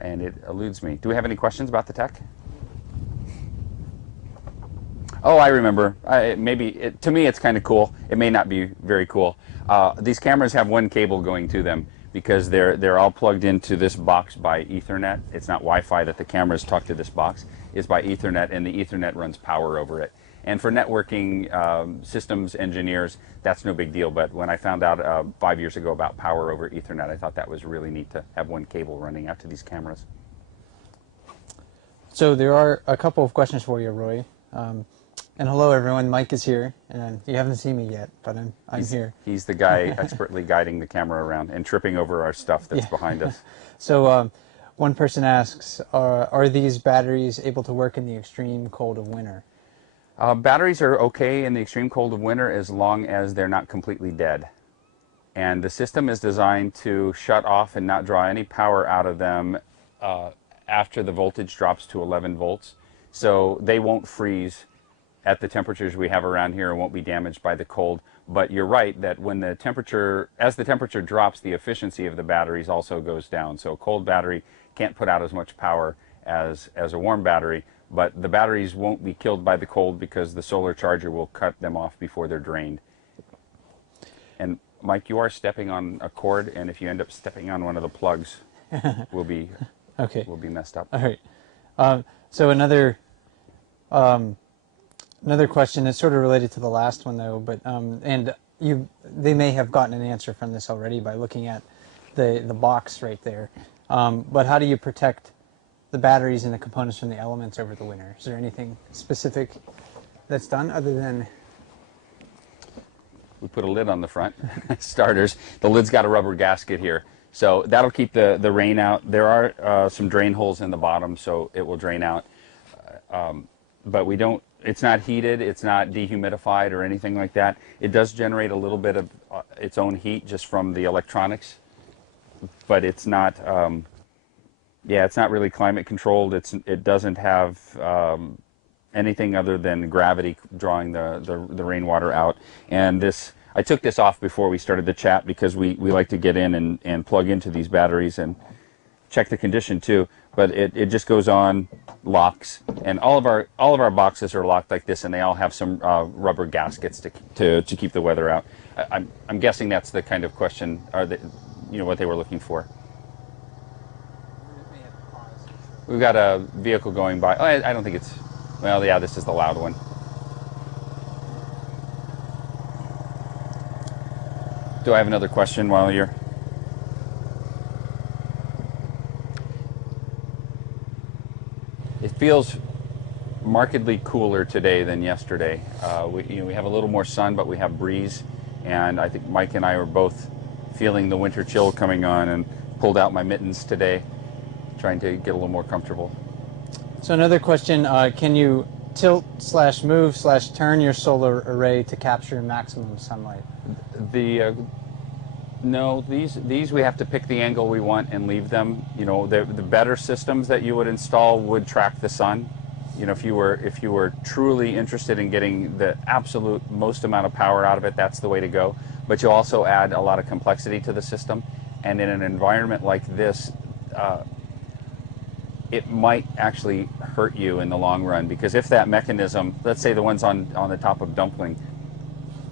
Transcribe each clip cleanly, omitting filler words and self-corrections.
and it eludes me. Do we have any questions about the tech? Oh, I remember. To me, it's kind of cool. It may not be very cool. These cameras have one cable going to them because they're all plugged into this box by Ethernet. It's not Wi-Fi that the cameras talk to this box. It's by Ethernet, and the Ethernet runs power over it. And for networking systems engineers, that's no big deal. But when I found out 5 years ago about power over Ethernet, I thought that was really neat to have one cable running out to these cameras. So there are a couple of questions for you, Roy. And hello, everyone. Mike is here, and you haven't seen me yet, but I'm here. He's the guy expertly guiding the camera around and tripping over our stuff that's behind us. So one person asks, are these batteries able to work in the extreme cold of winter? Batteries are okay in the extreme cold of winter as long as they're not completely dead. And the system is designed to shut off and not draw any power out of them after the voltage drops to 11 volts. So they won't freeze at the temperatures we have around here and won't be damaged by the cold. But you're right that when the temperature, as the temperature drops, the efficiency of the batteries also goes down. So a cold battery can't put out as much power as a warm battery, but the batteries won't be killed by the cold because the solar charger will cut them off before they're drained. And Mike, you are stepping on a cord, and if you end up stepping on one of the plugs, we'll be messed up. All right. So another question is sort of related to the last one, though, but they may have gotten an answer from this already by looking at the box right there. But how do you protect the batteries and the components from the elements over the winter? Is there anything specific that's done other than? We put a lid on the front, starters. The lid's got a rubber gasket here, so that'll keep the rain out. There are some drain holes in the bottom, so it will drain out. But we don't. It's not heated. It's not dehumidified or anything like that. It does generate a little bit of its own heat just from the electronics, but it's not. It's not really climate controlled. It doesn't have anything other than gravity drawing the rainwater out. And I took this off before we started the chat because we like to get in and plug into these batteries and check the condition too. But it just goes on, locks, and all of our boxes are locked like this, and they all have some rubber gaskets to keep the weather out. I'm guessing that's the kind of question, what they were looking for. We've got a vehicle going by. I don't think it's. Well, yeah, this is the loud one. Do I have another question while you're? It feels markedly cooler today than yesterday. We have a little more sun, but we have breeze, and I think Mike and I were both feeling the winter chill coming on, and pulled out my mittens today, trying to get a little more comfortable. So another question: can you tilt/move/turn your solar array to capture maximum sunlight? No, these we have to pick the angle we want and leave them. The better systems that you would install would track the sun. If you were truly interested in getting the absolute most amount of power out of it, that's the way to go. But you also add a lot of complexity to the system, and in an environment like this, it might actually hurt you in the long run, because if that mechanism, let's say the ones on the top of Dumpling,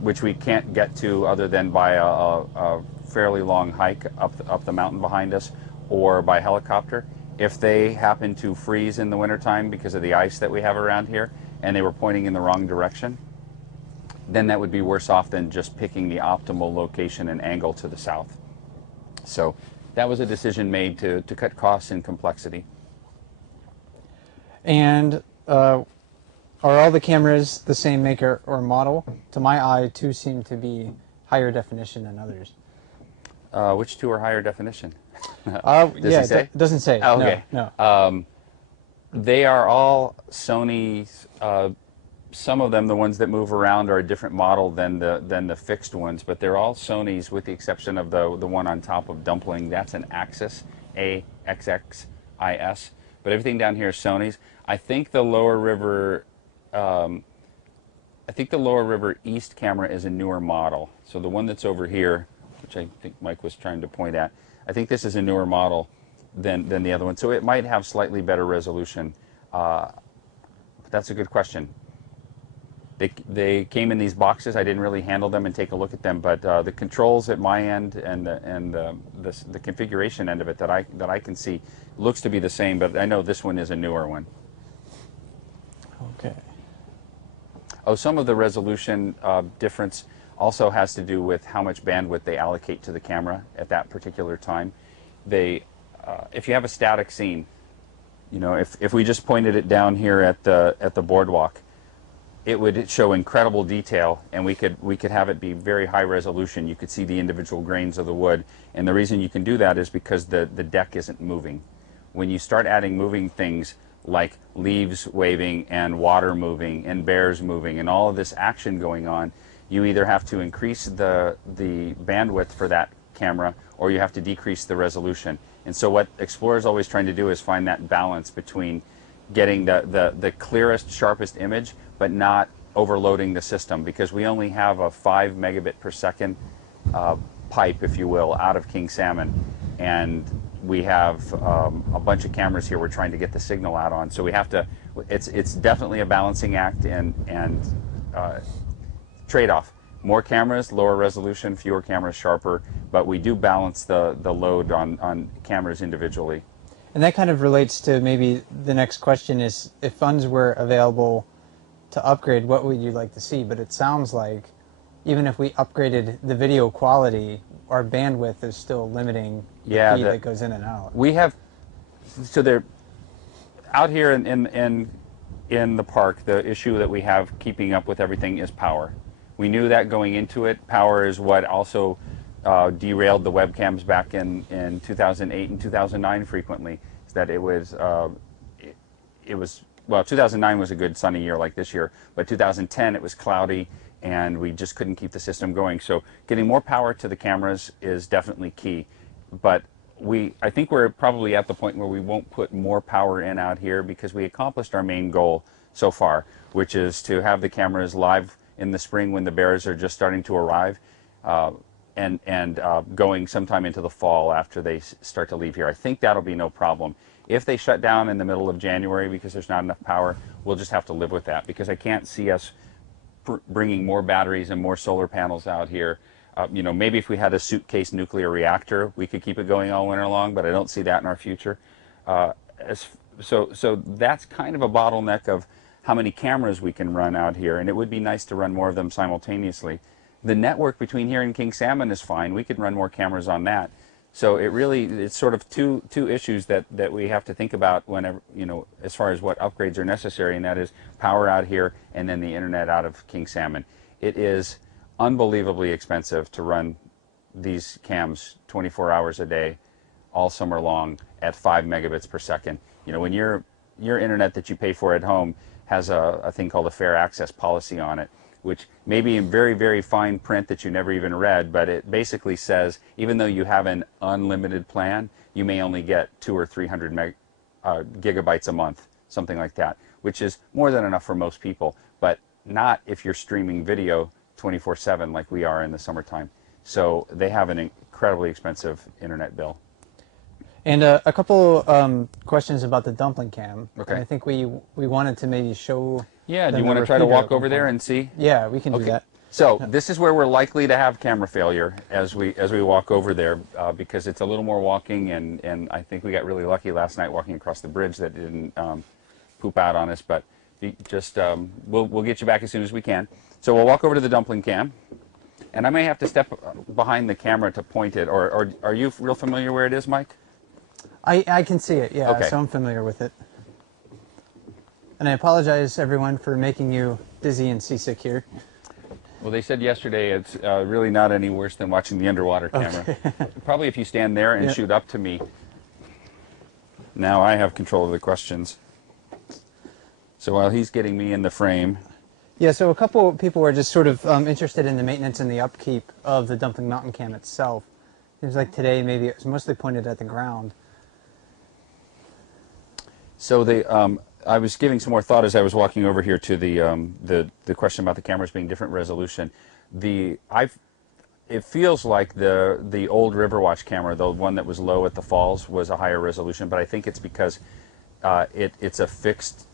which we can't get to other than by a fairly long hike up the mountain behind us or by helicopter, if they happen to freeze in the wintertime because of the ice that we have around here and they were pointing in the wrong direction, then that would be worse off than just picking the optimal location and angle to the south. So that was a decision made to cut costs and complexity. And are all the cameras the same maker or model? To my eye, two seem to be higher definition than others. Which two are higher definition? Does he say? It doesn't say. Oh, okay. No. They are all Sony. Some of them, the ones that move around, are a different model than the fixed ones, but they're all Sonys with the exception of the one on top of Dumpling. That's an Axis, AXXIS. But everything down here is Sony's. I think the Lower River East camera is a newer model. So the one that's over here, which I think Mike was trying to point at, I think this is a newer model. than the other one. So it might have slightly better resolution. But that's a good question. They came in these boxes. I didn't really handle them and take a look at them, but the controls at my end and the configuration end of it that I can see looks to be the same. But I know this one is a newer one. Okay. Oh, some of the resolution difference also has to do with how much bandwidth they allocate to the camera at that particular time. If you have a static scene, you know, if we just pointed it down here at the boardwalk, it would show incredible detail, and we could have it be very high resolution. You could see the individual grains of the wood, and the reason you can do that is because the deck isn't moving. When you start adding moving things like leaves waving and water moving and bears moving and all of this action going on, you either have to increase the bandwidth for that camera or you have to decrease the resolution. And so what Explorer is always trying to do is find that balance between getting the clearest, sharpest image, but not overloading the system, because we only have a 5 megabit per second pipe, if you will, out of King Salmon, and we have a bunch of cameras here we're trying to get the signal out on. So we have to, it's definitely a balancing act and trade-off. More cameras, lower resolution, fewer cameras, sharper, but we do balance the load on cameras individually. And that kind of relates to maybe the next question is, if funds were available to upgrade, what would you like to see? But it sounds like even if we upgraded the video quality, our bandwidth is still limiting the feed that goes in and out. We have, so they're out here in the park, the issue that we have keeping up with everything is power. We knew that going into it. Power is what also derailed the webcams back in 2008 and 2009 frequently. Is that it was well, 2009 was a good sunny year like this year, but 2010 it was cloudy and we just couldn't keep the system going. So getting more power to the cameras is definitely key. But I think we're probably at the point where we won't put more power in out here because we accomplished our main goal so far, which is to have the cameras live in the spring when the bears are just starting to arrive, and going sometime into the fall after they start to leave here. I think that'll be no problem. If they shut down in the middle of January because there's not enough power, we'll just have to live with that, because I can't see us bringing more batteries and more solar panels out here. You know, maybe if we had a suitcase nuclear reactor, we could keep it going all winter long, but I don't see that in our future. So that's kind of a bottleneck of how many cameras we can run out here, and it would be nice to run more of them simultaneously. The network between here and King Salmon is fine. We could run more cameras on that. So it's sort of two issues that we have to think about whenever, you know, as far as what upgrades are necessary, and that is power out here and then the internet out of King Salmon. It is unbelievably expensive to run these cams 24 hours a day, all summer long at 5 megabits per second. You know, when your internet that you pay for at home has a thing called a fair access policy on it, which may be in very, very fine print that you never even read, but it basically says even though you have an unlimited plan, you may only get 200 or 300 gigabytes a month, something like that, which is more than enough for most people, but not if you're streaming video 24/7 like we are in the summertime. So they have an incredibly expensive internet bill. And a couple questions about the dumpling cam. Okay. And I think we wanted to maybe show. Yeah, do you want to try to walk over there and see? Yeah, we can do that. So this is where we're likely to have camera failure as we walk over there, because it's a little more walking, and I think we got really lucky last night walking across the bridge that didn't poop out on us. But just we'll get you back as soon as we can. So we'll walk over to the dumpling cam, and I may have to step behind the camera to point it. Or are you real familiar where it is, Mike? I can see it, yeah, Okay. so I'm familiar with it. And I apologize, everyone, for making you dizzy and seasick here. Well, they said yesterday it's really not any worse than watching the underwater camera. Okay. Probably if you stand there and shoot up to me. Now I have control of the questions. So while he's getting me in the frame. Yeah, so a couple of people were just sort of interested in the maintenance and the upkeep of the dumpling mountain cam itself. Seems like today maybe it was mostly pointed at the ground. So I was giving some more thought as I was walking over here to the question about the cameras being different resolution. it feels like the old Riverwatch camera, the one that was low at the falls, was a higher resolution, but I think it's because it's a fixed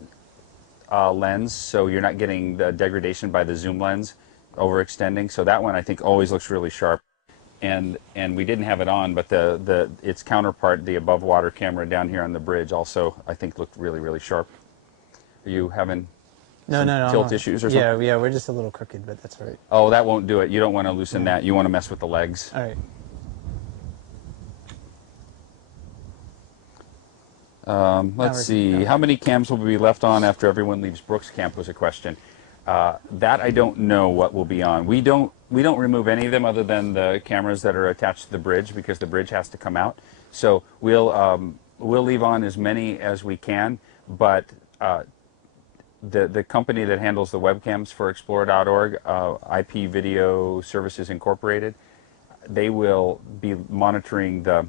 lens, so you're not getting the degradation by the zoom lens overextending. So that one I think always looks really sharp. And we didn't have it on, but its counterpart, the above water camera down here on the bridge, also I think looked really, really sharp. Are you having No, some no, no. tilt issues or something? Yeah, we're just a little crooked, but that's all right. Oh, that won't do it. You don't want to loosen that. You want to mess with the legs. All right. Let's see. How many cams will be left on after everyone leaves Brooks Camp was a question. That I don't know what will be on. We don't remove any of them other than the cameras that are attached to the bridge, because the bridge has to come out. So we'll leave on as many as we can, but the company that handles the webcams for Explore.org, IP Video Services Incorporated, they will be monitoring the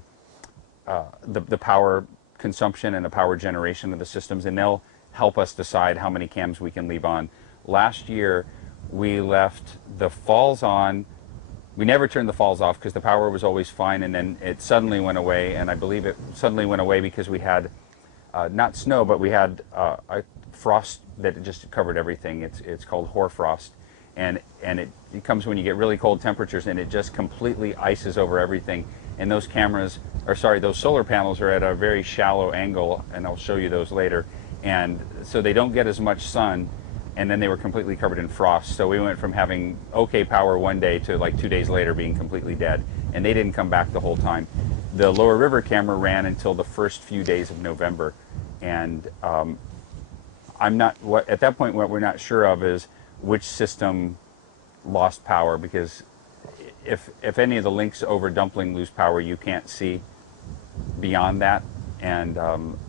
power consumption and the power generation of the systems, and they'll help us decide how many cams we can leave on. Last year, we left the falls on. We never turned the falls off because the power was always fine, and then it suddenly went away, and I believe it suddenly went away because we had not snow, but we had a frost that just covered everything. It's called hoarfrost, and it comes when you get really cold temperatures, and it just completely ices over everything. And those those solar panels are at a very shallow angle, and I'll show you those later. And so they don't get as much sun, and then they were completely covered in frost. So we went from having okay power one day to like 2 days later being completely dead, and they didn't come back the whole time. The Lower River camera ran until the first few days of November, and at that point what we're not sure of is which system lost power, because if any of the links over Dumpling lose power, you can't see beyond that. And I'm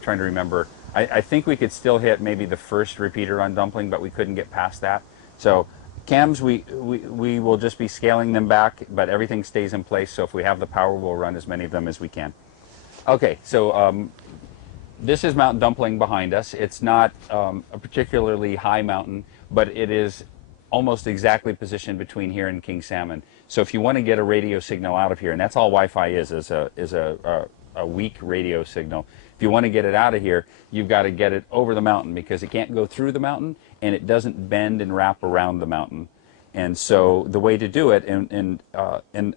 trying to remember. I think we could still hit maybe the first repeater on Dumpling, but we couldn't get past that. So cams, we will just be scaling them back, but everything stays in place. So if we have the power, we'll run as many of them as we can. Okay, so this is Mount Dumpling behind us. It's not a particularly high mountain, but it is almost exactly positioned between here and King Salmon. So if you want to get a radio signal out of here, and that's all Wi-Fi is a weak radio signal. If you want to get it out of here, you've got to get it over the mountain, because it can't go through the mountain, and it doesn't bend and wrap around the mountain. And so the way to do it, in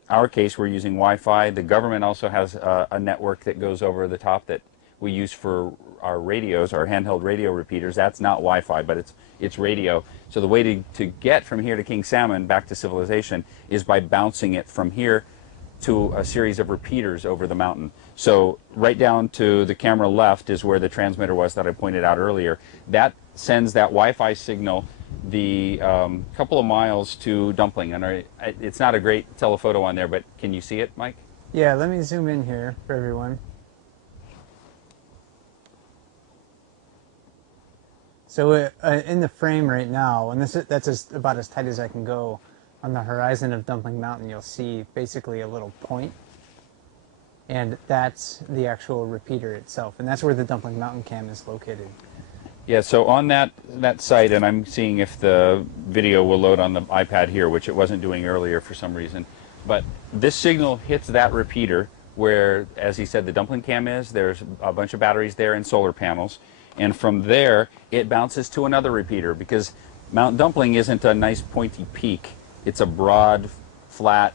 our case, we're using Wi-Fi. The government also has a network that goes over the top that we use for our radios, our handheld radio repeaters. That's not Wi-Fi, but it's radio. So the way to get from here to King Salmon back to civilization is by bouncing it from here to a series of repeaters over the mountain. So right down to the camera left is where the transmitter was that I pointed out earlier. That sends that Wi-Fi signal the couple of miles to Dumpling. And it's not a great telephoto on there, but can you see it, Mike? Yeah, let me zoom in here for everyone. So in the frame right now, and that's about as tight as I can go, on the horizon of Dumpling Mountain, you'll see basically a little point, and that's the actual repeater itself, and that's where the Dumpling Mountain cam is located. Yeah, so on that site, and I'm seeing if the video will load on the iPad here, which it wasn't doing earlier for some reason, but this signal hits that repeater where, as he said, the Dumpling cam is. There's a bunch of batteries there and solar panels. And from there, it bounces to another repeater, because Mount Dumpling isn't a nice pointy peak. It's a broad, flat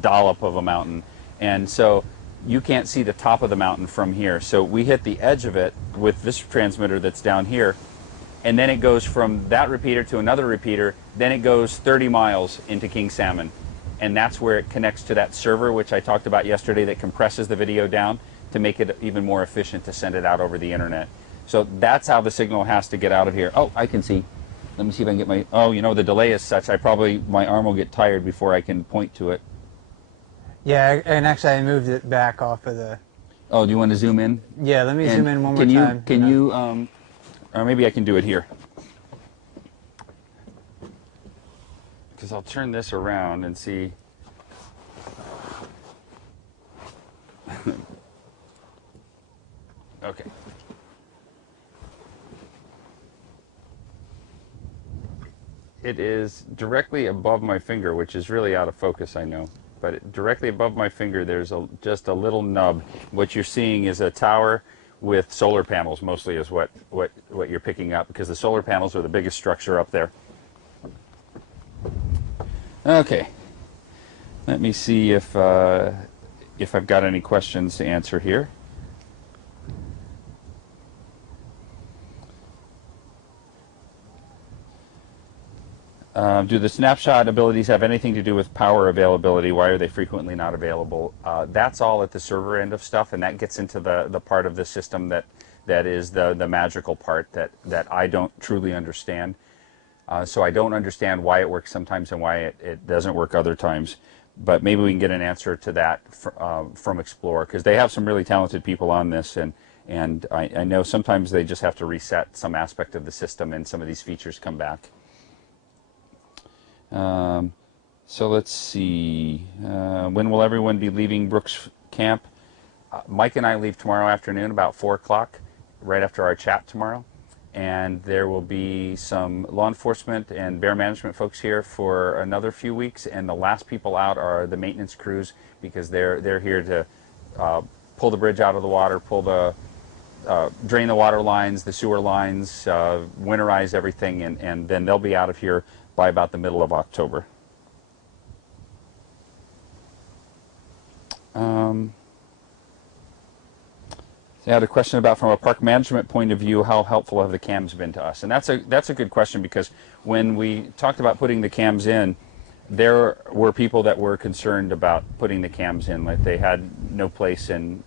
dollop of a mountain. And so you can't see the top of the mountain from here. So we hit the edge of it with this transmitter that's down here, and then it goes from that repeater to another repeater. Then it goes 30 miles into King Salmon. And that's where it connects to that server, which I talked about yesterday, that compresses the video down to make it even more efficient to send it out over the internet. So that's how the signal has to get out of here. Oh, I can see. Let me see if I can get my... Oh, you know, the delay is such, my arm will get tired before I can point to it. Yeah, and actually I moved it back off of the... Oh, do you want to zoom in? Yeah, let me zoom in one more time. Can you, or maybe I can do it here. Because I'll turn this around and see... Okay. It is directly above my finger, which is really out of focus, I know. But directly above my finger, there's just a little nub. What you're seeing is a tower with solar panels, mostly is what you're picking up, because the solar panels are the biggest structure up there. Okay. Let me see if I've got any questions to answer here. Do the snapshot abilities have anything to do with power availability? Why are they frequently not available? That's all at the server end of stuff, and that gets into the part of the system that is the magical part that I don't truly understand. So I don't understand why it works sometimes and why it doesn't work other times. But maybe we can get an answer to that from Explore, because they have some really talented people on this, and I know sometimes they just have to reset some aspect of the system and some of these features come back. So let's see. When will everyone be leaving Brooks Camp? Mike and I leave tomorrow afternoon about 4 o'clock, right after our chat tomorrow. And there will be some law enforcement and bear management folks here for another few weeks. And the last people out are the maintenance crews, because they're here to pull the bridge out of the water, drain the water lines, the sewer lines, winterize everything, and then they'll be out of here by about the middle of October. I had a question about, from a park management point of view, how helpful have the cams been to us? And that's a good question, because when we talked about putting the cams in, there were people that were concerned about putting the cams in, like they had no place in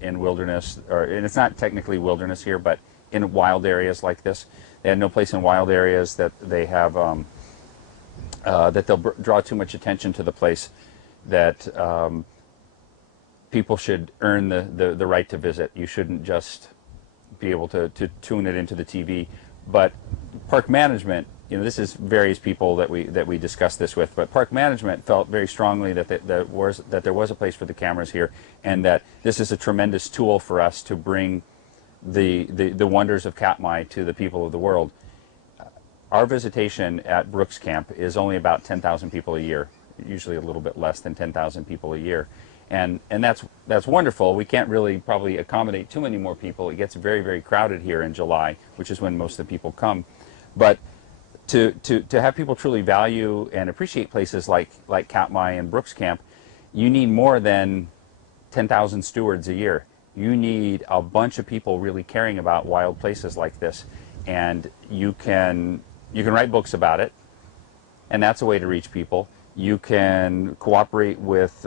wilderness, and it's not technically wilderness here, but in wild areas like this. They had no place in wild areas, that they have that they'll draw too much attention to the place, that people should earn the right to visit. You shouldn't just be able to tune it into the TV. But park management, this is various people that we discussed this with, but park management felt very strongly that there was a place for the cameras here, and that this is a tremendous tool for us to bring the wonders of Katmai to the people of the world. Our visitation at Brooks Camp is only about 10,000 people a year, usually a little bit less than 10,000 people a year. And that's wonderful. We can't really probably accommodate too many more people. It gets very, very crowded here in July, which is when most of the people come. But to have people truly value and appreciate places like Katmai and Brooks Camp, you need more than 10,000 stewards a year. You need a bunch of people really caring about wild places like this. And you can write books about it, and that's a way to reach people. You can cooperate with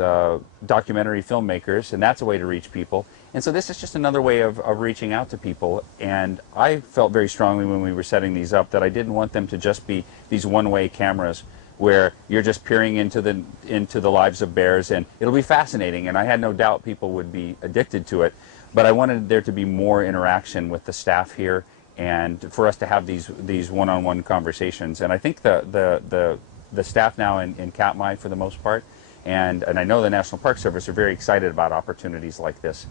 documentary filmmakers, and that's a way to reach people. And so this is just another way of reaching out to people. And I felt very strongly when we were setting these up that I didn't want them to just be these one-way cameras where you're just peering into the lives of bears, and it'll be fascinating, and I had no doubt people would be addicted to it. But I wanted there to be more interaction with the staff here, and for us to have these one-on-one conversations. And I think the staff now in Katmai, for the most part, and I know the National Park Service, are very excited about opportunities like this.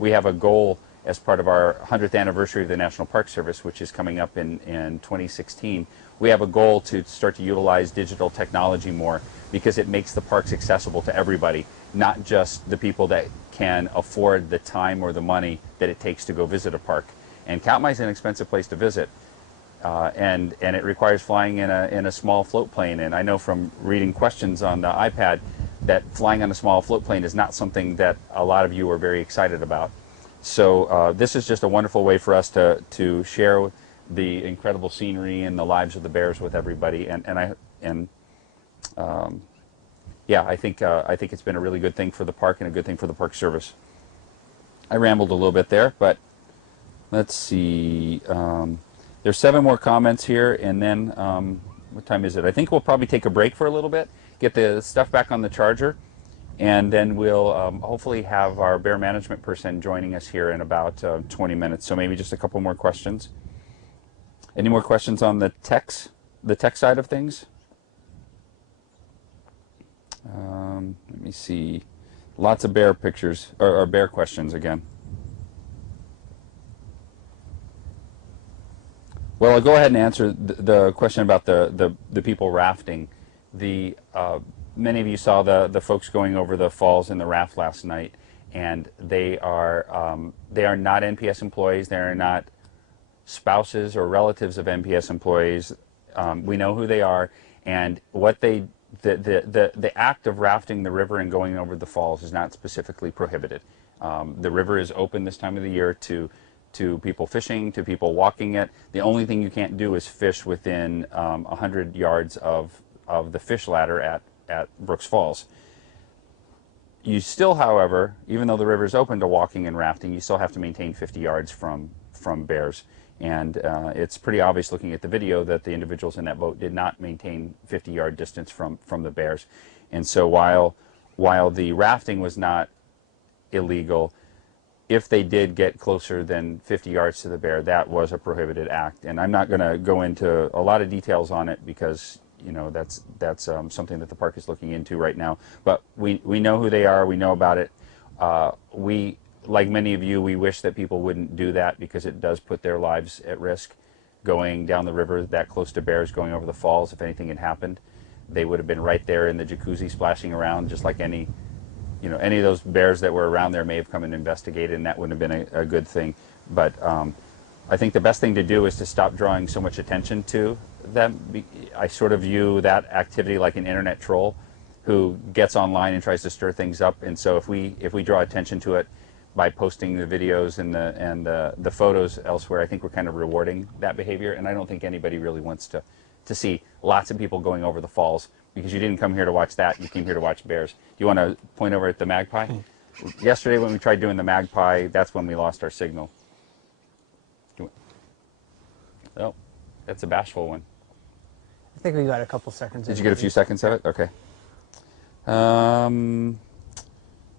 We have a goal as part of our 100th anniversary of the National Park Service, which is coming up in 2016. We have a goal to start to utilize digital technology more, because it makes the parks accessible to everybody, not just the people that can afford the time or the money that it takes to go visit a park. And Katmai is an expensive place to visit. And it requires flying in a small float plane. And I know from reading questions on the iPad that flying on a small float plane is not something that a lot of you are very excited about. So this is just a wonderful way for us to share the incredible scenery and the lives of the bears with everybody. Yeah, I think it's been a really good thing for the park and a good thing for the Park Service. I rambled a little bit there, but let's see. There's 7 more comments here, and then what time is it? I think we'll probably take a break for a little bit, get the stuff back on the charger, and then we'll hopefully have our bear management person joining us here in about 20 minutes. So maybe just a couple more questions. Any more questions on the tech side of things? Let me see. Lots of bear pictures, or bear questions again. Well, I'll go ahead and answer the question about the people rafting. The many of you saw the folks going over the falls in the raft last night, and they are not NPS employees. They are not spouses or relatives of NPS employees. We know who they are, and what the act of rafting the river and going over the falls is not specifically prohibited. The river is open this time of the year to people fishing, to people walking it. The only thing you can't do is fish within 100 yards of the fish ladder at Brooks Falls. You still, however, even though the river is open to walking and rafting, you still have to maintain 50 yards from bears. And it's pretty obvious looking at the video that the individuals in that boat did not maintain 50-yard distance from the bears. And so while the rafting was not illegal, if they did get closer than 50 yards to the bear, that was a prohibited act. And I'm not going to go into a lot of details on it because, you know, that's something that the park is looking into right now. But we know who they are. We know about it. We, like many of you, we wish that people wouldn't do that because it does put their lives at risk. Going down the river that close to bears, going over the falls, if anything had happened, they would have been right there in the jacuzzi splashing around, just like any of those bears that were around there may have come and investigated, and that wouldn't have been a good thing. But I think the best thing to do is to stop drawing so much attention to them. I sort of view that activity like an internet troll who gets online and tries to stir things up. And so if we draw attention to it by posting the videos and the photos elsewhere, I think we're kind of rewarding that behavior. And I don't think anybody really wants to see lots of people going over the falls, because you didn't come here to watch that. You came here to watch bears. Do you want to point over at the magpie? Yesterday when we tried doing the magpie, that's when we lost our signal. Oh, that's a bashful one. I think we got a couple seconds. Did you get a few seconds of it? Okay.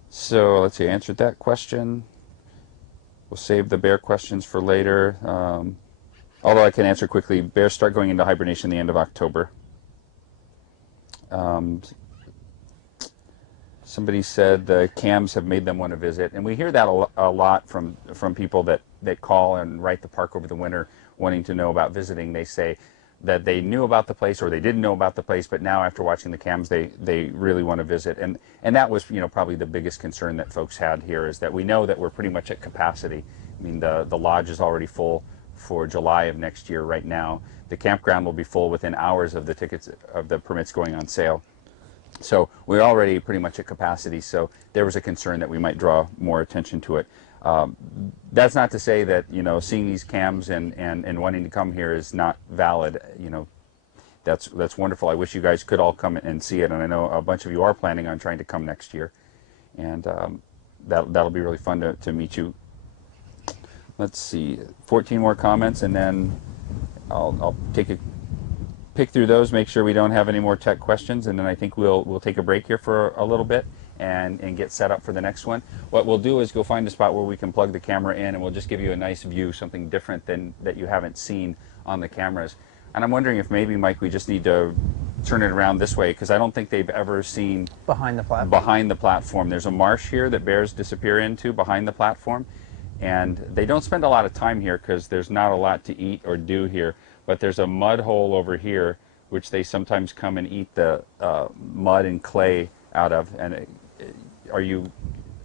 So let's see, answered that question. We'll save the bear questions for later. Although I can answer quickly, bears start going into hibernation the end of October. Somebody said the cams have made them want to visit, and we hear that a lot from people that call and write the park over the winter wanting to know about visiting. They say that they knew about the place or they didn't know about the place, but now after watching the cams they really want to visit. And that was, you know, probably the biggest concern that folks had here, is that we know that we're pretty much at capacity. I mean, the lodge is already full for July of next year right now. The campground will be full within hours of the permits going on sale. So we're already pretty much at capacity, so there was a concern that we might draw more attention to it. That's not to say that, you know, seeing these cams and wanting to come here is not valid. You know, that's wonderful. I wish you guys could all come and see it, and I know a bunch of you are planning on trying to come next year, and that'll be really fun to meet you. Let's see, 14 more comments, and then I'll pick through those, make sure we don't have any more tech questions, and then I think we'll take a break here for a little bit and get set up for the next one. What we'll do is go find a spot where we can plug the camera in, and we'll just give you a nice view, something different than that you haven't seen on the cameras. And I'm wondering if maybe, Mike, we just need to turn it around this way, because I don't think they've ever seen behind the platform. Behind the platform. There's a marsh here that bears disappear into behind the platform, and they don't spend a lot of time here because there's not a lot to eat or do here. But there's a mud hole over here, which they sometimes come and eat the mud and clay out of. And are you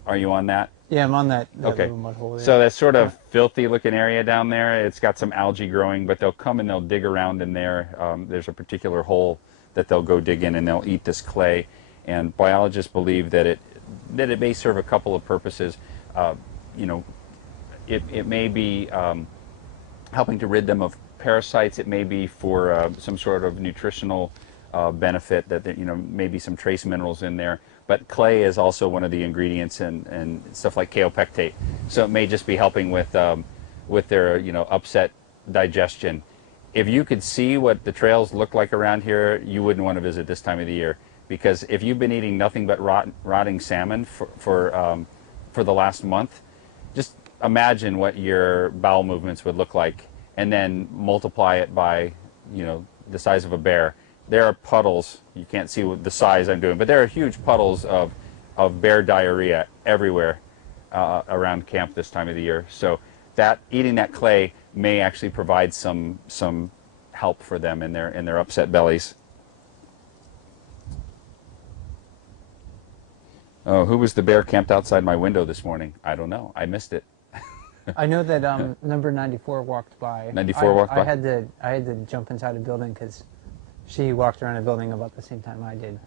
on that? Yeah, I'm on that okay. Little mud hole there. So that sort of filthy looking area down there, it's got some algae growing, but they'll come and they'll dig around in there. There's a particular hole that they'll go dig in, and they'll eat this clay. And biologists believe that it may serve a couple of purposes. You know, it may be helping to rid them of parasites. It may be for some sort of nutritional benefit, that you know, maybe some trace minerals in there. But clay is also one of the ingredients and stuff like kaopectate. So it may just be helping with their, you know, upset digestion. If you could see what the trails look like around here, you wouldn't want to visit this time of the year, because if you've been eating nothing but rotting salmon for the last month, just imagine what your bowel movements would look like, and then multiply it by, you know, the size of a bear. There are puddles, you can't see what the size I'm doing, but there are huge puddles of bear diarrhea everywhere around camp this time of the year. So eating that clay may actually provide some help for them in their upset bellies. Oh, who was the bear camped outside my window this morning? I don't know. I missed it. I know that number 94 walked by. 94 walked by? I had to jump inside a building because she walked around a building about the same time I did.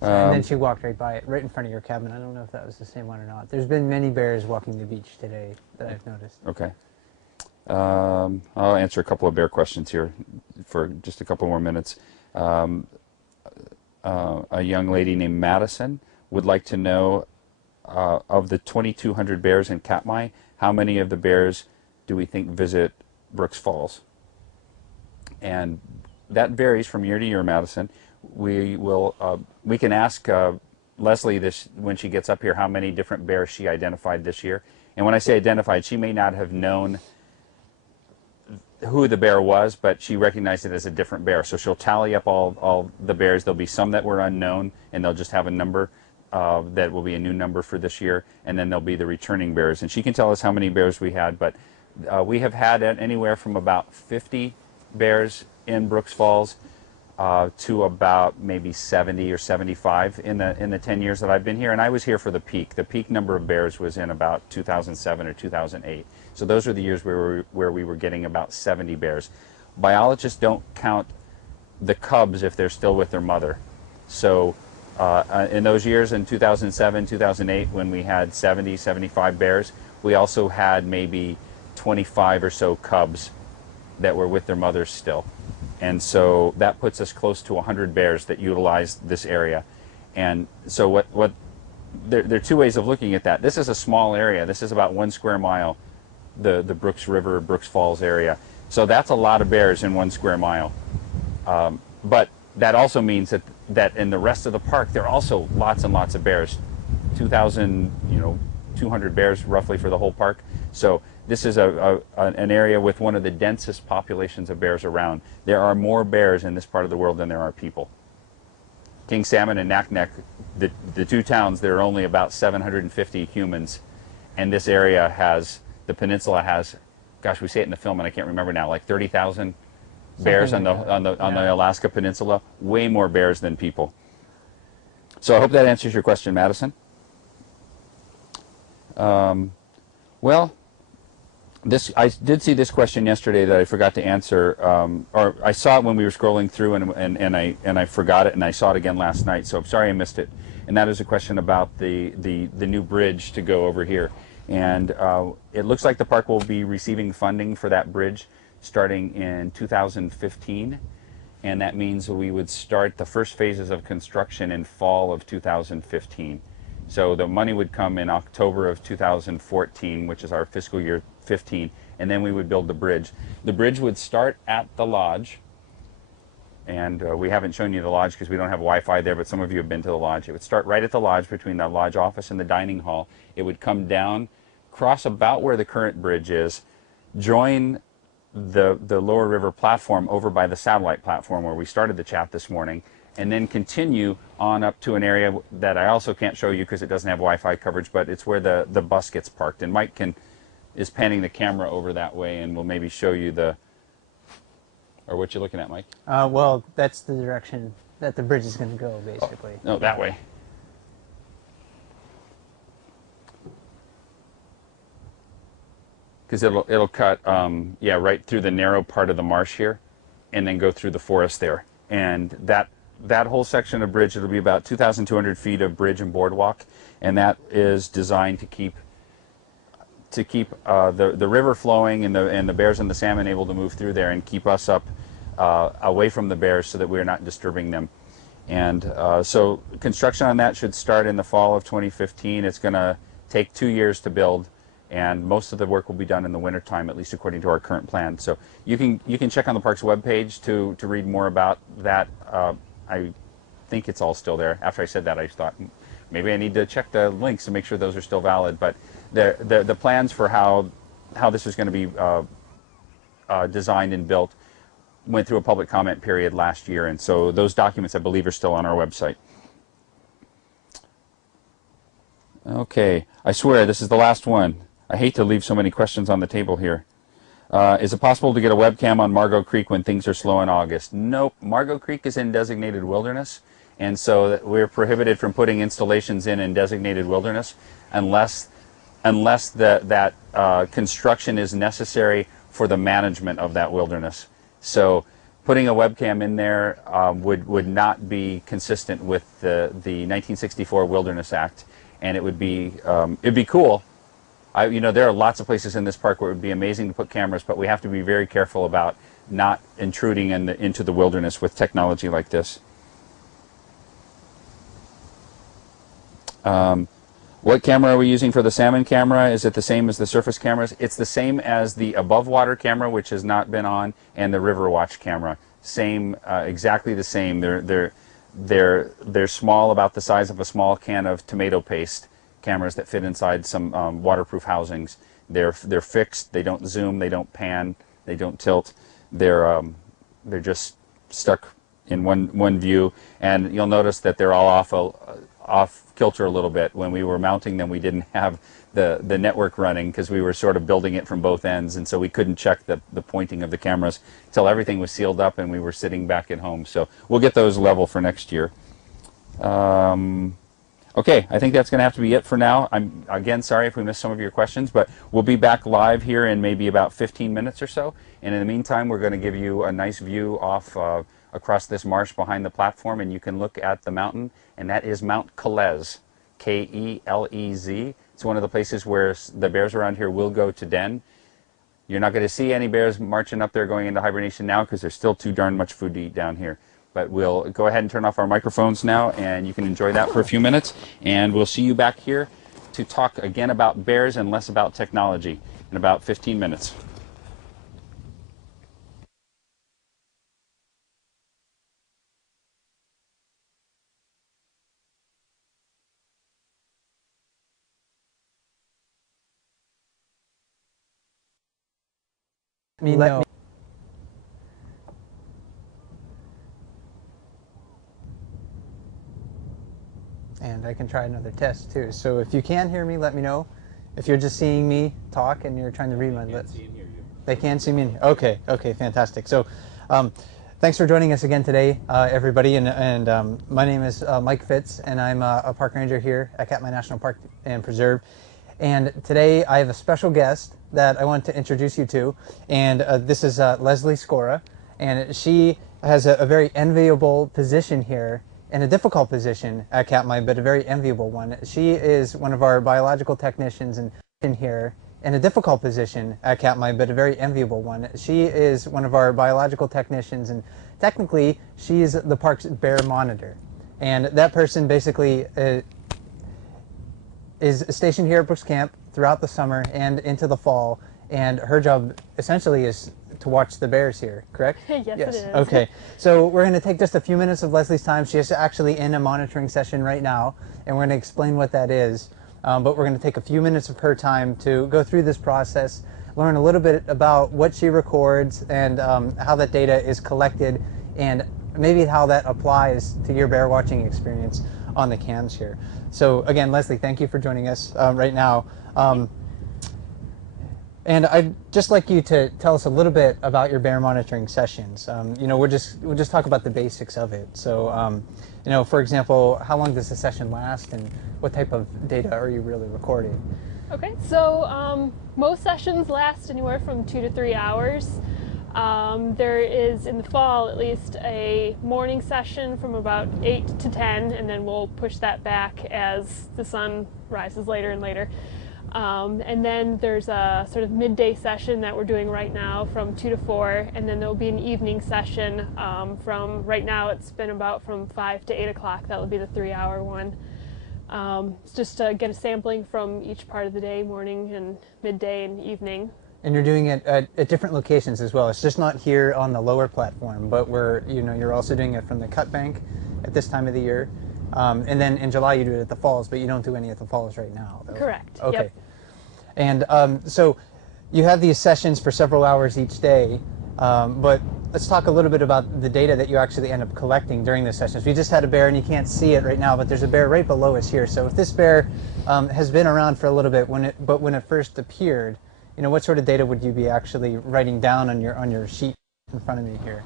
So, and then she walked right by it, right in front of your cabin. I don't know if that was the same one or not. There's been many bears walking the beach today that I've noticed. Okay. I'll answer a couple of bear questions here for just a couple more minutes. A young lady named Madison would like to know, of the 2,200 bears in Katmai, how many of the bears do we think visit Brooks Falls? And that varies from year to year, Madison. We can ask Leslie this when she gets up here how many different bears she identified this year. And when I say identified, she may not have known who the bear was, but she recognized it as a different bear. So she'll tally up all the bears. There'll be some that were unknown, and they'll just have a number that will be a new number for this year. And then there'll be the returning bears. And she can tell us how many bears we had, but we have had anywhere from about 50 bears in Brooks Falls to about maybe 70 or 75 in the 10 years that I've been here. And I was here for the peak. The peak number of bears was in about 2007 or 2008. So those are the years where we were getting about 70 bears. Biologists don't count the cubs if they're still with their mother. So in those years, in 2007, 2008, when we had 70, 75 bears, we also had maybe 25 or so cubs that were with their mothers still. And so that puts us close to 100 bears that utilize this area. And so there are two ways of looking at that. This is a small area. This is about 1 square mile, the Brooks River, Brooks Falls area. So that's a lot of bears in 1 square mile. But that also means that in the rest of the park, there are also lots and lots of bears. 200 bears roughly for the whole park. So this is an area with one of the densest populations of bears around. There are more bears in this part of the world than there are people. King Salmon and Naknek, the two towns, there are only about 750 humans, and this area the peninsula has, gosh, we say it in the film and I can't remember now, like 30,000 bears on the Alaska Peninsula. Way more bears than people. So I hope that answers your question, Madison. Well, I did see this question yesterday that I forgot to answer, or I saw it when we were scrolling through, and I forgot it, and I saw it again last night. So I'm sorry I missed it. And that is a question about the new bridge to go over here. And it looks like the park will be receiving funding for that bridge starting in 2015, and that means we would start the first phases of construction in fall of 2015. So the money would come in October of 2014, which is our fiscal year 15, and then we would build the bridge. The bridge would start at the lodge, and we haven't shown you the lodge because we don't have Wi-Fi there, but some of you have been to the lodge. It would start right at the lodge between the lodge office and the dining hall. It would come down, cross about where the current bridge is, join the lower river platform over by the satellite platform where we started the chat this morning, and then continue on up to an area that I also can't show you because it doesn't have Wi-Fi coverage, but it's where the bus gets parked. And Mike is panning the camera over that way, and we'll maybe show you or what you looking at, Mike? Well, that's the direction that the bridge is going to go, basically. Oh, no, that way. Because it'll cut, right through the narrow part of the marsh here, and then go through the forest there. And that whole section of bridge, it'll be about 2,200 feet of bridge and boardwalk, and that is designed to keep the river flowing and the bears and the salmon able to move through there and keep us up away from the bears so that we're not disturbing them. And so construction on that should start in the fall of 2015. It's going to take 2 years to build, and most of the work will be done in the wintertime, at least according to our current plan. So you can check on the park's webpage to read more about that. I think it's all still there. After I said that, I thought maybe I need to check the links to make sure those are still valid. But the plans for how this is going to be designed and built went through a public comment period last year, and so those documents, I believe, are still on our website. Okay, I swear this is the last one. I hate to leave so many questions on the table here. Is it possible to get a webcam on Margot Creek when things are slow in August? Nope. Margot Creek is in designated wilderness, and so we're prohibited from putting installations in designated wilderness unless that construction is necessary for the management of that wilderness. So putting a webcam in there would not be consistent with the 1964 Wilderness Act, and it'd be cool. There are lots of places in this park where it would be amazing to put cameras, but we have to be very careful about not intruding into the wilderness with technology like this. What camera are we using for the salmon camera? Is it the same as the surface cameras? It's the same as the above water camera, which has not been on, and the river watch camera. Same, exactly the same. They're small, about the size of a small can of tomato paste. Cameras that fit inside some waterproof housings. They're fixed. They don't zoom. They don't pan. They don't tilt. They're just stuck in one view. And you'll notice that they're all off kilter a little bit. When we were mounting them, we didn't have the network running because we were sort of building it from both ends, and so we couldn't check the pointing of the cameras until everything was sealed up and we were sitting back at home. So we'll get those level for next year. Okay, I think that's going to have to be it for now. I'm, again, sorry if we missed some of your questions, but we'll be back live here in maybe about 15 minutes or so. And in the meantime, we're going to give you a nice view off across this marsh behind the platform, and you can look at the mountain, and that is Mount Kelez, K-E-L-E-Z. It's one of the places where the bears around here will go to den. You're not going to see any bears marching up there going into hibernation now because there's still too darn much food to eat down here. But we'll go ahead and turn off our microphones now, and you can enjoy that for a few minutes. And we'll see you back here to talk again about bears and less about technology in about 15 minutes. Me know. And I can try another test too. So if you can hear me, let me know. If you're just seeing me talk and you're trying to read my lips. They can see me and hear. Okay, okay, fantastic. So thanks for joining us again today, everybody. And my name is Mike Fitz, and I'm a park ranger here at Katmai National Park and Preserve. And today I have a special guest that I want to introduce you to. And this is Leslie Scora. And she has a very enviable position here, in a difficult position at Katmai, but a very enviable one. She is one of our biological technicians in here, in a difficult position at Katmai, but a very enviable one. She is one of our biological technicians, and technically she's the park's bear monitor. And that person basically is stationed here at Brooks Camp throughout the summer and into the fall, and her job essentially is to watch the bears here, correct? Yes, it is. Okay, so we're going to take just a few minutes of Leslie's time. She is actually in a monitoring session right now, and we're going to explain what that is. But we're going to take a few minutes of her time to go through this process, learn a little bit about what she records and how that data is collected, and maybe how that applies to your bear watching experience on the cams here. So again, Leslie, thank you for joining us right now. And I'd just like you to tell us a little bit about your bear monitoring sessions. We'll just talk about the basics of it. So, for example, how long does the session last, and what type of data are you really recording? Okay, so most sessions last anywhere from 2 to 3 hours. There is, in the fall at least, a morning session from about 8 to 10, and then we'll push that back as the sun rises later and later. And then there's a sort of midday session that we're doing right now from 2 to 4, and then there'll be an evening session from, right now it's been about from 5 to 8 o'clock. That will be the 3-hour one. It's just to get a sampling from each part of the day, morning and midday and evening. And you're doing it at different locations as well. It's just not here on the lower platform, but you're also doing it from the cut bank at this time of the year. And then in July you do it at the falls, but you don't do any at the falls right now, though. Correct. Okay. Yep. And so you have these sessions for several hours each day, but let's talk a little bit about the data that you actually end up collecting during the sessions. We just had a bear, and you can't see it right now, but there's a bear right below us here. So if this bear has been around for a little bit, when it first appeared, what sort of data would you be actually writing down on your sheet in front of me here?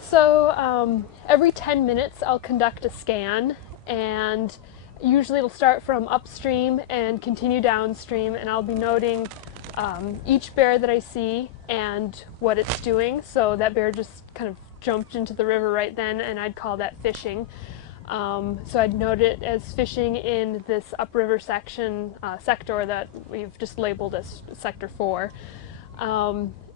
So every 10 minutes I'll conduct a scan, and usually it'll start from upstream and continue downstream, and I'll be noting each bear that I see and what it's doing. So that bear just kind of jumped into the river right then, and I'd call that fishing. So I'd note it as fishing in this upriver sector that we've just labeled as Sector 4.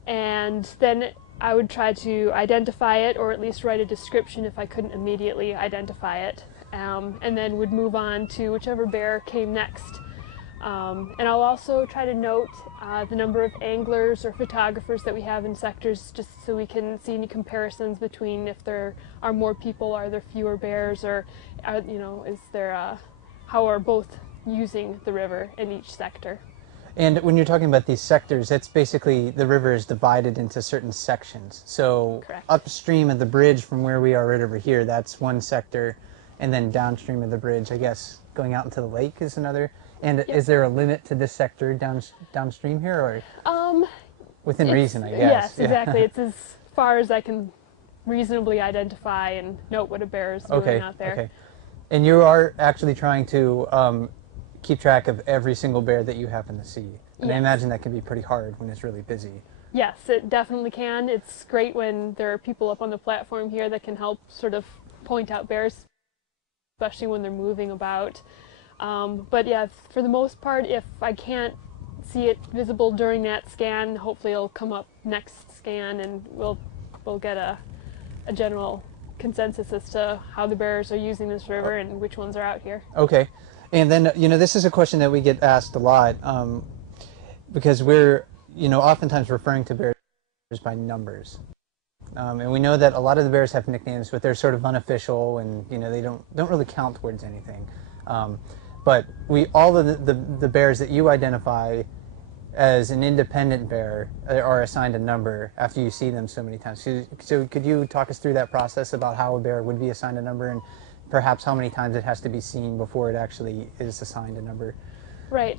And then I would try to identify it, or at least write a description if I couldn't immediately identify it, and then would move on to whichever bear came next. And I'll also try to note the number of anglers or photographers that we have in sectors, just so we can see any comparisons between if there are more people, are there fewer bears, or is there how are both using the river in each sector. And when you're talking about these sectors, that's basically the river is divided into certain sections. So Correct. upstream of the bridge from where we are right over here, that's one sector, and then downstream of the bridge, I guess, going out into the lake is another. And Yep. is there a limit to this sector downstream here, or within reason, I guess? Yes, Yeah. exactly. It's as far as I can reasonably identify and note what a bear is doing out there. Okay. And you are actually trying to keep track of every single bear that you happen to see. And I Yes. imagine that can be pretty hard when it's really busy. Yes, it definitely can. It's great when there are people up on the platform here that can help sort of point out bears, especially when they're moving about. But yeah, for the most part, if I can't see it visible during that scan, hopefully it'll come up next scan, and we'll get a general consensus as to how the bears are using this river and which ones are out here. Okay. And then, this is a question that we get asked a lot because we're, oftentimes referring to bears by numbers. And we know that a lot of the bears have nicknames, but they're sort of unofficial, and, they don't really count towards anything. But all of the bears that you identify as an independent bear are assigned a number after you see them so many times. So could you talk us through that process about how a bear would be assigned a number, and perhaps how many times it has to be seen before it actually is assigned a number? Right.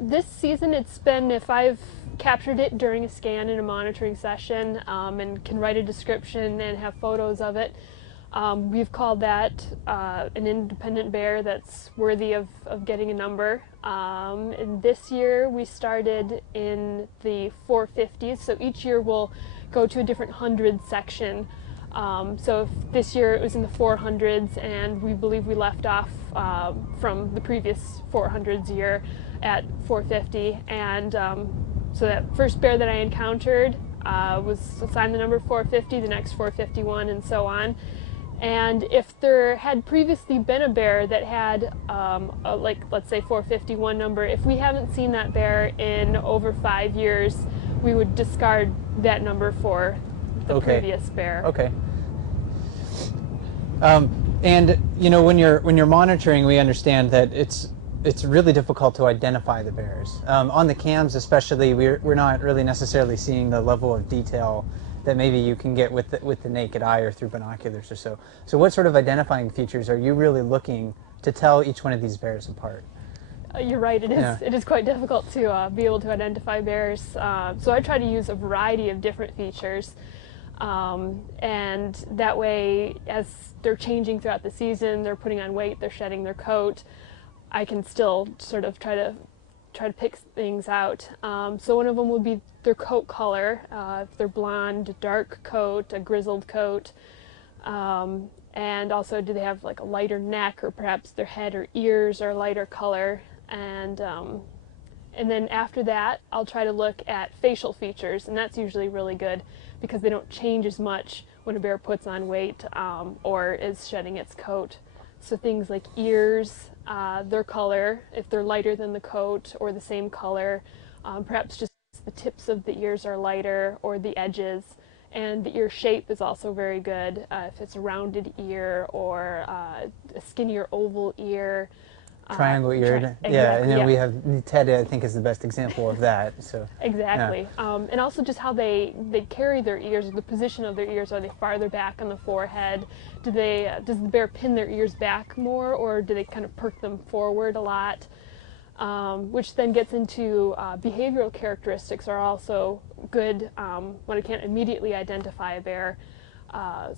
This season it's been, if I've captured it during a scan in a monitoring session and can write a description and have photos of it, we've called that an independent bear that's worthy of getting a number. And this year we started in the 450s, so each year we'll go to a different hundred section. So if this year it was in the 400s, and we believe we left off from the previous 400s year at 450. And so that first bear that I encountered was assigned the number 450, the next 451, and so on. And if there had previously been a bear that had, let's say 451 number, if we haven't seen that bear in over 5 years, we would discard that number for the previous bear. Okay. And when you're monitoring, we understand that it's really difficult to identify the bears. On the cams, especially, we're not really necessarily seeing the level of detail that maybe you can get with the naked eye or through binoculars or so. So what sort of identifying features are you really looking to tell each one of these bears apart? You're right. It is quite difficult to be able to identify bears. So I try to use a variety of different features. And that way, as they're changing throughout the season, they're putting on weight, they're shedding their coat, I can still sort of try to pick things out. So one of them would be their coat color. If they're blonde, dark coat, a grizzled coat. And also, do they have like a lighter neck, or perhaps their head or ears are a lighter color. And then after that, I'll try to look at facial features, and that's usually really good because they don't change as much when a bear puts on weight or is shedding its coat. So things like ears, their color, if they're lighter than the coat or the same color, perhaps just the tips of the ears are lighter, or the edges. And the ear shape is also very good, if it's a rounded ear or a skinnier oval ear. Triangle eared, exactly, and then we have Ted, I think, is the best example of that. So exactly, yeah. And also just how they carry their ears, the position of their ears. Are they farther back on the forehead? Does the bear pin their ears back more, or do they kind of perk them forward a lot? which then gets into behavioral characteristics are also good when I can't immediately identify a bear.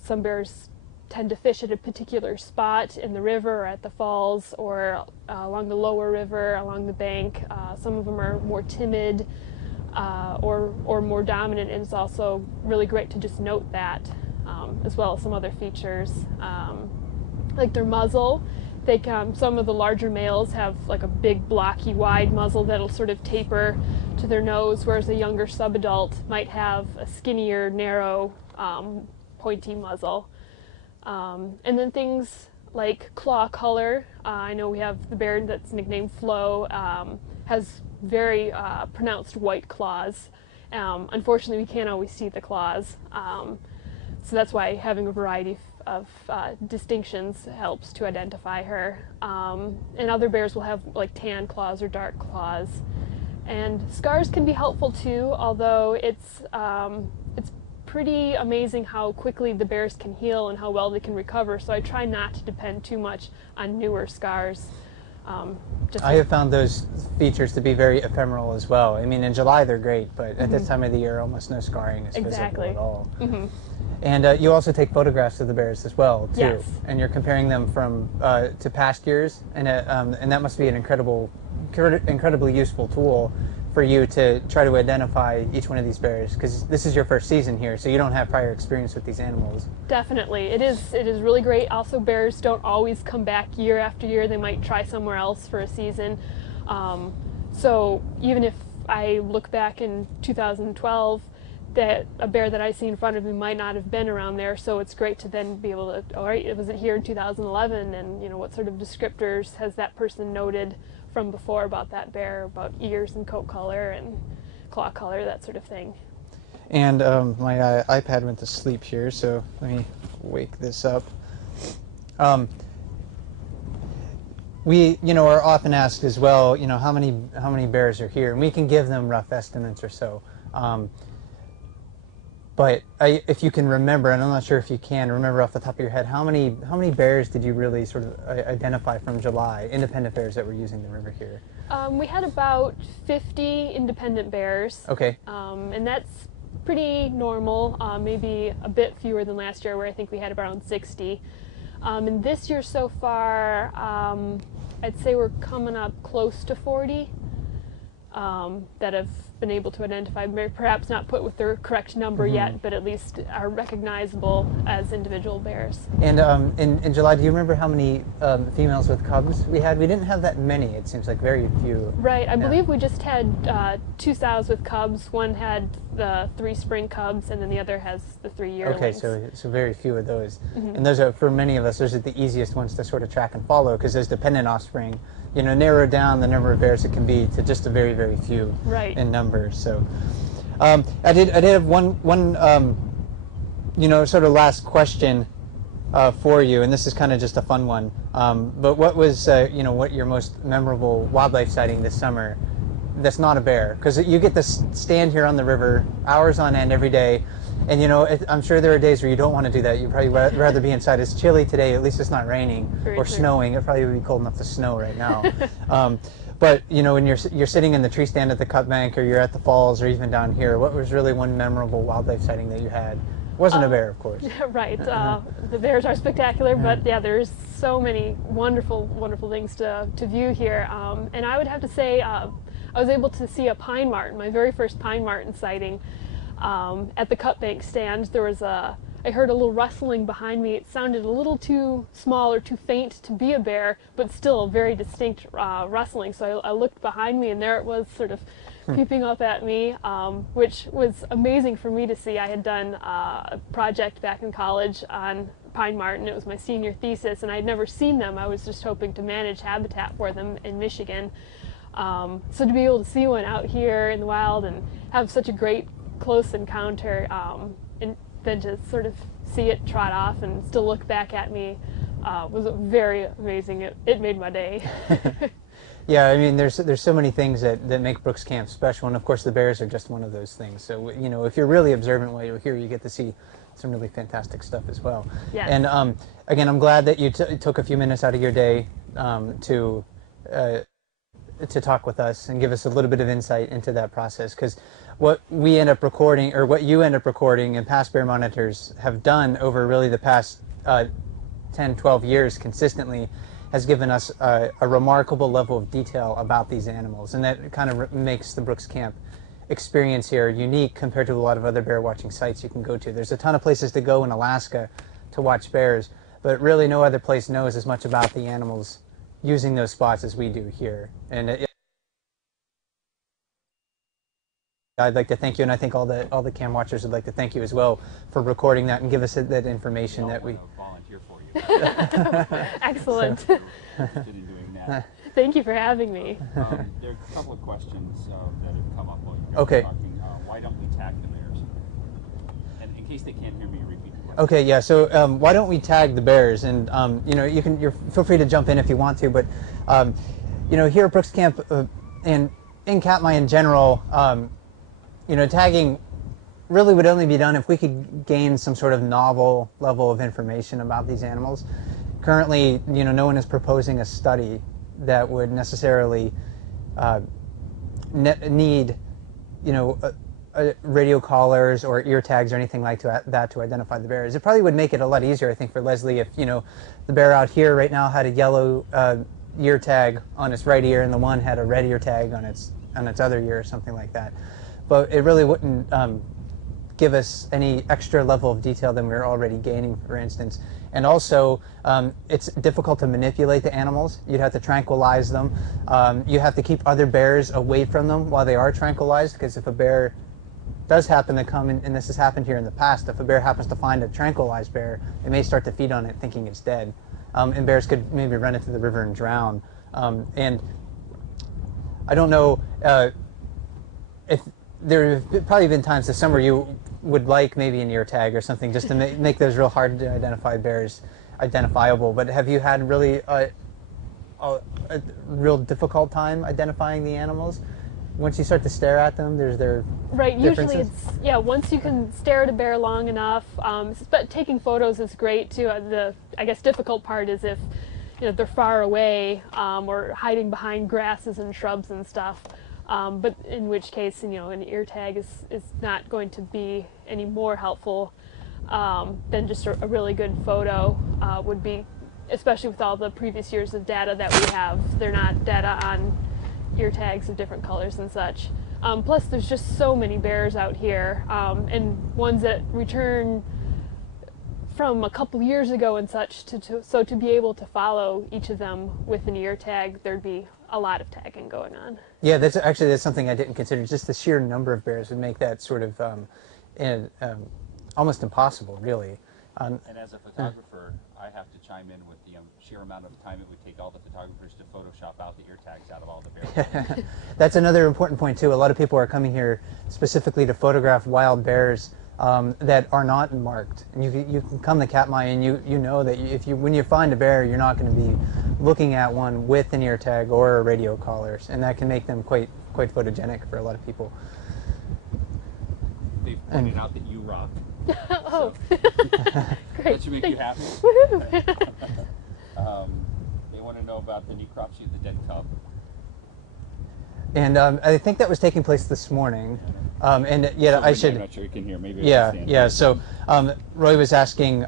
Some bears tend to fish at a particular spot in the river or at the falls or along the lower river, along the bank. Some of them are more timid or more dominant, and it's also really great to just note that, as well as some other features. Like their muzzle, some of the larger males have like a big blocky wide muzzle that'll sort of taper to their nose, whereas a younger subadult might have a skinnier, narrow, pointy muzzle. And then things like claw color. I know we have the bear that's nicknamed Flo, has very pronounced white claws. Unfortunately, we can't always see the claws, so that's why having a variety of distinctions helps to identify her. And other bears will have like tan claws or dark claws. And scars can be helpful too, although it's pretty amazing how quickly the bears can heal and how well they can recover, so I try not to depend too much on newer scars. I have found those features to be very ephemeral as well. I mean, in July they're great, but at this time of the year, almost no scarring is visible at all. And you also take photographs of the bears as well, too. Yes. And you're comparing them from to past years, and that must be an incredibly useful tool for you to try to identify each one of these bears, because this is your first season here, so you don't have prior experience with these animals. Definitely. It is really great. Also, bears don't always come back year after year. They might try somewhere else for a season. So even if I look back in 2012, that a bear that I see in front of me might not have been around there, so it's great to then be able to, all right, was it here in 2011, and what sort of descriptors has that person noted from before about that bear, about ears and coat color and claw color, that sort of thing. And my iPad went to sleep here, so let me wake this up. We, are often asked as well, how many bears are here, and we can give them rough estimates or so. But if you can remember, and I'm not sure if you can remember off the top of your head, how many bears did you really sort of identify from July, independent bears that were using the river here? We had about 50 independent bears. Okay. And that's pretty normal, maybe a bit fewer than last year, where I think we had around 60. And this year so far, I'd say we're coming up close to 40 that have been able to identify, perhaps not put with their correct number yet, but at least are recognizable as individual bears. And in July, do you remember how many females with cubs we had? We didn't have that many. It seems like very few. Right. I believe we just had 2 sows with cubs. One had the 3 spring cubs, and then the other has the 3 yearlings. Okay, so very few of those. And those are, for many of us, those are the easiest ones to sort of track and follow, because those dependent offspring, narrow down the number of bears it can be to just a very, very few in numbers. So I did have one sort of last question for you, and this is kind of just a fun one. But what was what your most memorable wildlife sighting this summer that's not a bear? Because you get to stand here on the river hours on end every day, and I'm sure there are days where you don't want to do that. You'd probably rather be inside. It's chilly today. At least it's not raining or snowing. It probably would be cold enough to snow right now. But when you're sitting in the tree stand at the cut bank, or you're at the falls, or even down here, what was really one memorable wildlife sighting that you had? It wasn't a bear, of course. Right. The bears are spectacular, but yeah, there's so many wonderful, wonderful things to view here. And I would have to say, I was able to see a pine marten, my very first pine marten sighting. At the cut bank stand, I heard a little rustling behind me. It sounded a little too small or too faint to be a bear, but still very distinct rustling. So I looked behind me, and there it was, sort of peeping up at me, which was amazing for me to see. I had done a project back in college on pine marten. It was my senior thesis, and I'd never seen them. I was just hoping to manage habitat for them in Michigan. So to be able to see one out here in the wild and have such a great close encounter, and then to sort of see it trot off and still look back at me was very amazing. It made my day. Yeah, I mean, there's so many things that make Brooks Camp special, and of course the bears are just one of those things. So if you're really observant while you're here, you get to see some really fantastic stuff as well. Yes. And again, I'm glad that you took a few minutes out of your day to to talk with us and give us a little bit of insight into that process, because what we end up recording, or what you end up recording, and past bear monitors have done over really the past 10, 12 years consistently, has given us a remarkable level of detail about these animals, and that kind of makes the Brooks Camp experience here unique compared to a lot of other bear watching sites you can go to. There's a ton of places to go in Alaska to watch bears, but really no other place knows as much about the animals using those spots as we do here. And I'd like to thank you, and I think all the cam watchers would like to thank you as well for recording that and give us that information that we volunteer for you. Excellent. So, interested in doing that. Thank you for having me. There are a couple of questions that have come up while you're Okay. talking. Why don't we tag the bears? And in case they can't hear me, repeat the question. Okay, yeah. So why don't we tag the bears? And you know, you're feel free to jump in if you want to. But you know, here at Brooks Camp and in Katmai in general, you know, tagging really would only be done if we could gain some sort of novel level of information about these animals. Currently, you know, no one is proposing a study that would necessarily need, you know, radio collars or ear tags or anything like that to identify the bears. It probably would make it a lot easier, I think, for Leslie if, you know, the bear out here right now had a yellow ear tag on its right ear and the one had a red ear tag on its other ear or something like that. But it really wouldn't give us any extra level of detail than we're already gaining, for instance. And also, it's difficult to manipulate the animals. You'd have to tranquilize them. You have to keep other bears away from them while they are tranquilized, because if a bear does happen to come in, and this has happened here in the past, if a bear happens to find a tranquilized bear, it may start to feed on it thinking it's dead. And bears could maybe run into the river and drown. And I don't know if there have probably been times this summer you would like maybe an ear tag or something just to make those real hard to identify bears identifiable. But have you had really a real difficult time identifying the animals? Once you start to stare at them, there's their Right, usually differences? it's, yeah, once you can stare at a bear long enough, but taking photos is great too. The, I guess, difficult part is if, you know, they're far away or hiding behind grasses and shrubs and stuff. But in which case, you know, an ear tag is not going to be any more helpful than just a really good photo would be, especially with all the previous years of data that we have. They're not data on ear tags of different colors and such. Plus, there's just so many bears out here, and ones that return from a couple years ago and such. So to be able to follow each of them with an ear tag, there'd be a lot of tagging going on. Yeah, that's something I didn't consider. Just the sheer number of bears would make that sort of almost impossible, really. And as a photographer, I have to chime in with the sheer amount of time it would take all the photographers to Photoshop out the ear tags out of all the bears. That's another important point too. A lot of people are coming here specifically to photograph wild bears that are not marked. And you can come to Katmai and you know that when you find a bear, you're not going to be looking at one with an ear tag or a radio collars, and that can make them quite photogenic for a lot of people. They've pointed out that you rock. Oh, great. That should make you happy. Woohoo! They want to know about the necropsy of the dead cub. And I think that was taking place this morning. And yeah, So I should. I'm not sure you can hear. Maybe I Yeah, can stand yeah. here. So Roy was asking.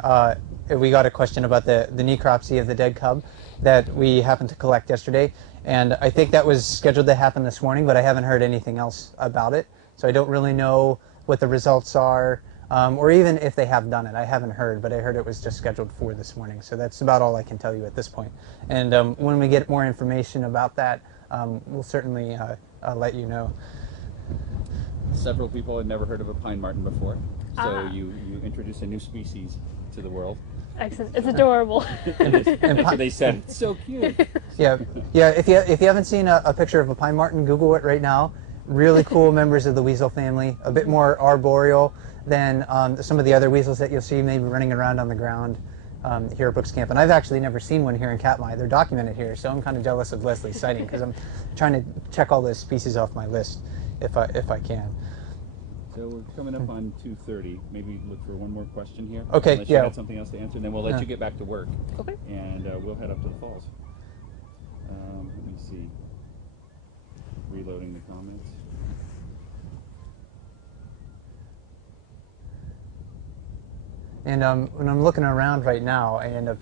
We got a question about the necropsy of the dead cub that we happened to collect yesterday, and I think that was scheduled to happen this morning, but I haven't heard anything else about it. So I don't really know what the results are, or even if they have done it. I haven't heard, but I heard it was just scheduled for this morning. So that's about all I can tell you at this point. And when we get more information about that, we'll certainly let you know. Several people had never heard of a pine marten before, so Ah. you introduce a new species to the world. Excellent. It's adorable. And so they said, it's so cute. Yeah, yeah. If you haven't seen a picture of a pine marten, Google it right now. Really cool members of the weasel family. A bit more arboreal than some of the other weasels that you'll see maybe running around on the ground here at Brooks Camp. And I've actually never seen one here in Katmai. They're documented here, so I'm kind of jealous of Leslie's sighting because I'm trying to check all those species off my list if I can. So we're coming up on 2:30. Maybe look for one more question here. Okay, Unless yeah. you had something else to answer, and then we'll let Yeah. you get back to work. Okay. And we'll head up to the falls. Let me see. reloading the comments. And when I'm looking around right now, I end up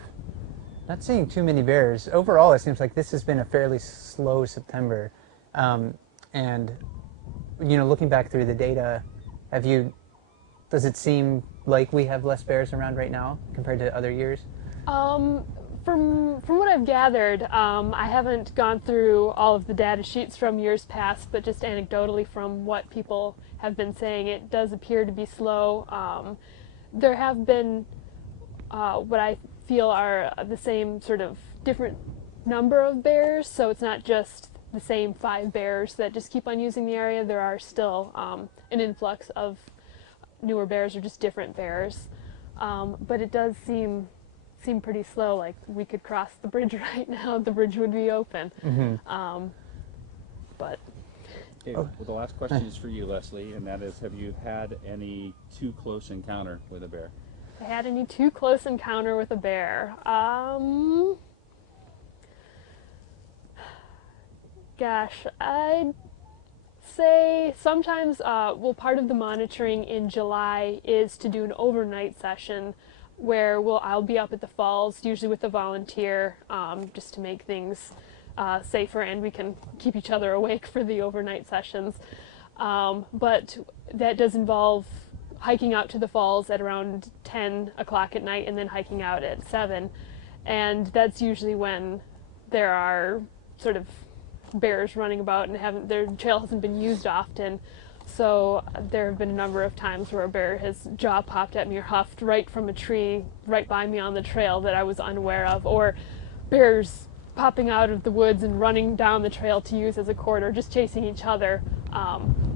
not seeing too many bears. Overall, it seems like this has been a fairly slow September. And, you know, looking back through the data, does it seem like we have less bears around right now compared to other years? From what I've gathered, I haven't gone through all of the data sheets from years past, but just anecdotally from what people have been saying, it does appear to be slow. There have been what I feel are the same sort of different number of bears, so it's not just the same 5 bears that just keep on using the area. There are still an influx of newer bears or just different bears, but it does seem pretty slow. Like we could cross the bridge right now, the bridge would be open. Mm-hmm. But okay, well, the last question is for you, Leslie, and that is, have you had any too close encounter with a bear? I had any too close encounter with a bear? Gosh, I'd say sometimes, well, part of the monitoring in July is to do an overnight session where I'll be up at the falls, usually with a volunteer, just to make things safer, and we can keep each other awake for the overnight sessions. But that does involve hiking out to the falls at around 10 o'clock at night and then hiking out at 7. And that's usually when there are sort of bears running about and their trail hasn't been used often. So there have been a number of times where a bear has jaw popped at me or huffed right from a tree right by me on the trail that I was unaware of, or bears popping out of the woods and running down the trail to use as a corridor, just chasing each other.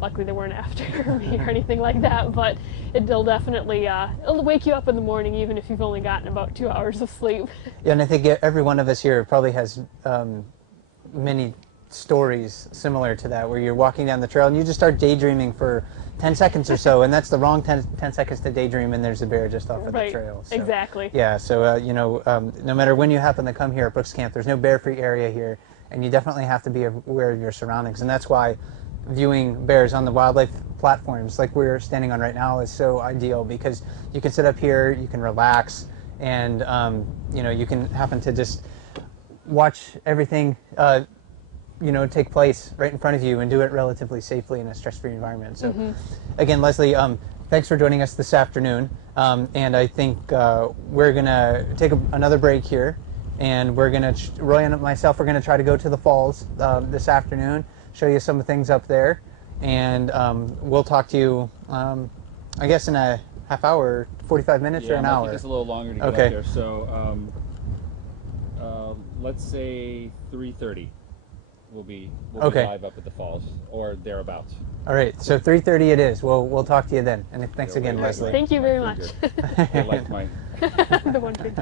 Luckily they weren't after me or anything like that, but it'll definitely it'll wake you up in the morning even if you've only gotten about 2 hours of sleep. Yeah, and I think every one of us here probably has many stories similar to that, where you're walking down the trail and you just start daydreaming for 10 seconds or so, and that's the wrong 10 seconds to daydream, and there's a bear just off of the trail. So, exactly. Yeah, so you know, no matter when you happen to come here at Brooks Camp, there's no bear-free area here, and you definitely have to be aware of your surroundings, and that's why viewing bears on the wildlife platforms like we're standing on right now is so ideal, because you can sit up here, you can relax, and you know, you can happen to just watch everything you know, take place right in front of you and do it relatively safely in a stress-free environment. So again, Leslie, thanks for joining us this afternoon, and I think we're gonna take another break here, and we're gonna Roy and myself are gonna try to go to the falls this afternoon, show you some things up there, and we'll talk to you I guess in a half hour, 45 minutes, or an hour. Yeah, it's a little longer to get up there. So let's say 3:30. We'll be live up at the falls or thereabouts. All right, so 3:30 it is. We'll talk to you then. And thanks again, Leslie. Thank you very much. Like my the one thing.